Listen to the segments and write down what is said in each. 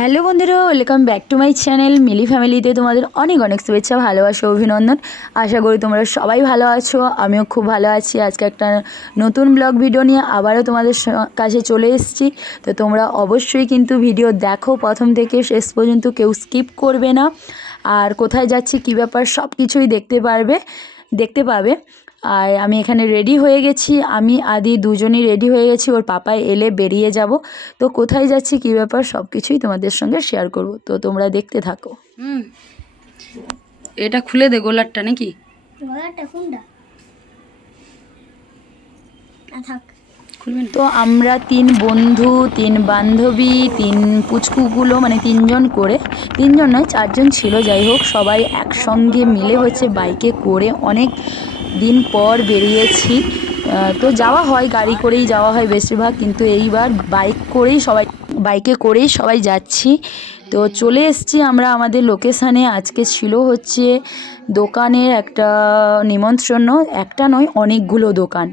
Hello বন্ধুরা welcome back to my channel Mili ফ্যামিলিতে তোমাদের অনেক অনেক শুভেচ্ছা, ভালোবাসা, অভিনন্দন। আশা করি তোমরা সবাই ভালো আছো, আমিও খুব ভালো আছি। আজকে একটা নতুন ব্লগ ভিডিও নিয়ে আবারও তোমাদের কাছে চলে এসেছি। তো তোমরা অবশ্যই কিন্তু ভিডিও দেখো প্রথম থেকে, শেষ পর্যন্ত কেউ স্কিপ করবে না। আর কোথায় যাচ্ছি, কী ব্যাপার সব কিছুই দেখতে পারবে, দেখতে পাবে। আর আমি এখানে রেডি হয়ে গেছি। আমি আদি দুজনই রেডি হয়ে গেছি। ওর পাপাই এলে বেরিয়ে যাব। তো কোথায় যাচ্ছি কী ব্যাপার সব কিছুই তোমাদের সঙ্গে শেয়ার করব। তো তোমরা দেখতে থাকো। হুম। এটা খুলে দে গোলারটা নাকি? গলাটা কোনটা? না থাক। তো আমরা তিন বন্ধু তিন বান্ধবী তিন পুচকুগুলো মানে তিনজন করে তিনজন নয় চারজন ছিল। যাই হোক সবাই একসঙ্গে মিলে হচ্ছে বাইকে করে অনেক দিন পর বেরিয়েছি। তো যাওয়া হয়, গাড়ি করেই যাওয়া হয় বেশিরভাগ, কিন্তু এইবার বাইক করেই সবাই, বাইকে করেই সবাই যাচ্ছি। তো চলে এসেছি আমরা আমাদের লোকেশানে আজকে ছিল হচ্ছে দোকানের একটা নিমন্ত্রণ, একটা নয়, অনেকগুলো দোকান।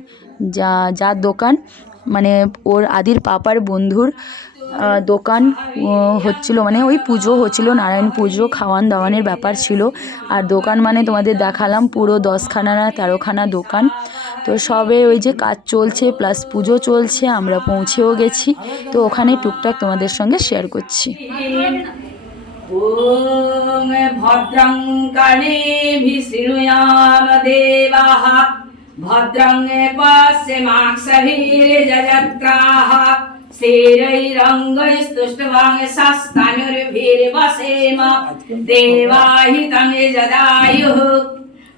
যা, যার দোকান মানে ওর আদির পাপার বন্ধুর দোকান আহ, হচ্ছিল মানে ওই পুজো হচ্ছিল নারায়ণ পুজো খাওয়ান দাওয়ানের ব্যাপার ছিল আর দোকান মানে তোমাদের দেখালাম পুরো দশখানা না তেরোখানা দোকান তো সবে ওই যে কাজ চলছে প্লাস পুজো চলছে আমরা পৌঁছেও গেছি তো ওখানে টুকটাক তোমাদের সঙ্গে শেয়ার করছি ॐ भद्रं कर्णेभिः शृणुयाम देवाः भद्रं पश्यमाक्षभिर्जजत्काः शेरैरङ्गैस्तुष्टवाङ् देवाहितं जदायुः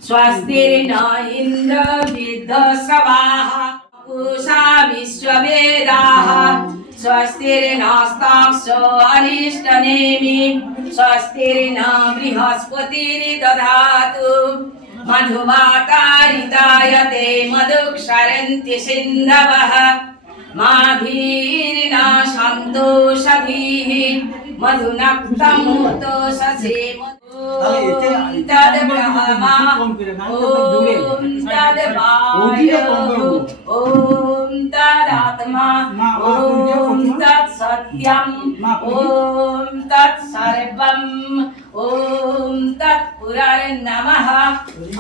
स्वस्तिर्न इन्द्र विद्धस्रवाः पूषा विश्ववेदाः स्वस्तिर्नस्ताक्षो अरिष्टनेमि स्वस्तिर्न बृहस्पतिर्दधातु मधुमातारिताय ते मधुक्षरन्ति सिन्धवः माधीर्न सन्तोषधीः मधुनक्तमुतोषसे तद्ब्रह्मा ॐ तद्वायुः ॐ तदात्मा ॐ तत्सत्यम् ॐ तत्सर्वम् ॐ तत्पुरर्नमः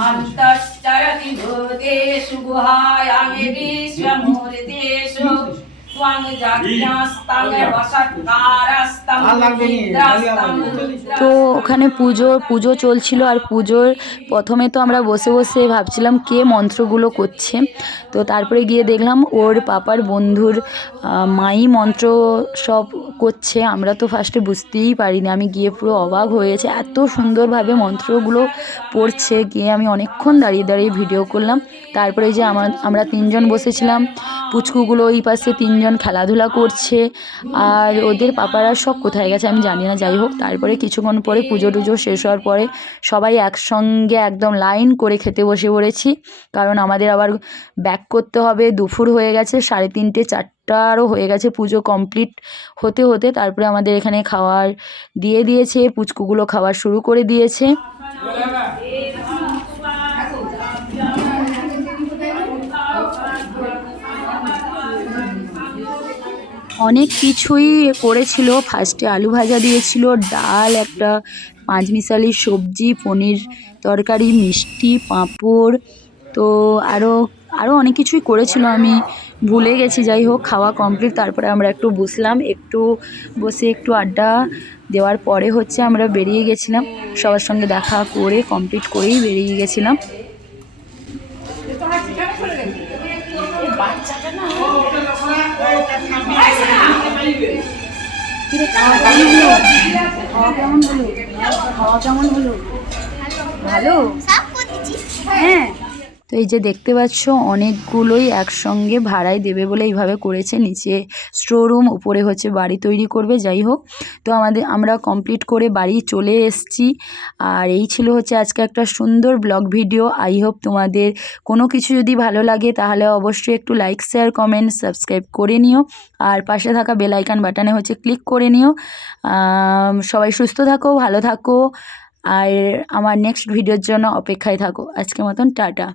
अन्तश्चरति भूतेषु गुहायामि विश्वमूर्तेषु त्वं जज्ञस्तं वसत्कारस्तं इन्द्रस्तं তো ওখানে পুজো পুজো চলছিল আর পুজোর প্রথমে তো আমরা বসে বসে ভাবছিলাম কে মন্ত্রগুলো করছে তো তারপরে গিয়ে দেখলাম ওর পাপার বন্ধুর আহ, মাই মন্ত্র সব করছে, আমরা তো ফার্স্টে বুঝতেই পারিনি। আমি গিয়ে পুরো অবাক হয়ে গেছে, এত সুন্দরভাবে মন্ত্রগুলো পড়ছে। গিয়ে আমি অনেকক্ষণ দাঁড়িয়ে দাঁড়িয়ে ভিডিও করলাম। তারপরে যে আমার, আমরা তিনজন বসেছিলাম, পুচকুগুলো ওই পাশে তিনজন খেলাধুলা করছে। আর ওদের পাপারা সব কোথায় গেছে আমি জানি না, যাই হোক। তারপরে কিছুক্ষণ পরে পুজো টুজো শেষ হওয়ার পরে সবাই একসঙ্গে একদম লাইন করে খেতে বসে পড়েছি। কারণ আমাদের আবার ব্যাক করতে হবে, দুপুর হয়ে গেছে, সাড়ে তিনটে চারটারও হয়ে গেছে পুজো কমপ্লিট হতে হতে। তারপরে আমাদের এখানে খাওয়ার দিয়ে দিয়েছে, পুচকুগুলো খাওয়ার শুরু করে দিয়েছে। অনেক কিছুই করেছিল। ফার্স্টে আলু ভাজা দিয়েছিল, ডাল, একটা পাঁচমিশালি সবজি, পনির তরকারি, মিষ্টি, পাঁপড়, তো আরও আরও অনেক কিছুই করেছিল আমি ভুলে গেছি যাই হোক খাওয়া কমপ্লিট তারপরে আমরা একটু বসলাম একটু বসে একটু আড্ডা দেওয়ার পরে হচ্ছে আমরা বেরিয়ে গেছিলাম সবার সঙ্গে দেখা করে কমপ্লিট করেই বেরিয়ে গেছিলাম। খাওয়া কেমন হলো? খাওয়া কেমন হলো? ভালো? হ্যাঁ। তো এই যে দেখতে পাচ্ছ, অনেকগুলোই একসঙ্গে ভাড়ায় দেবে বলে এইভাবে করেছে। নিচে স্টোরুম উপরে হচ্ছে বাড়ি তৈরি করবে, যাই হোক। তো আমাদের, আমরা কমপ্লিট করে বাড়ি চলে এসেছি। আর এই ছিল হচ্ছে আজকে একটা সুন্দর ব্লগ ভিডিও আই হোপ তোমাদের কোনো কিছু যদি ভালো লাগে, তাহলে অবশ্যই একটু লাইক শেয়ার কমেন্ট সাবস্ক্রাইব করে নিও। আর পাশে থাকা বেল বাটনে হচ্ছে ক্লিক করে নিও। সবাই সুস্থ থাকো, ভালো থাকো। আর আমার নেক্সট ভিডিওর জন্য অপেক্ষায় থাকো। আজকের মতন, টাটা।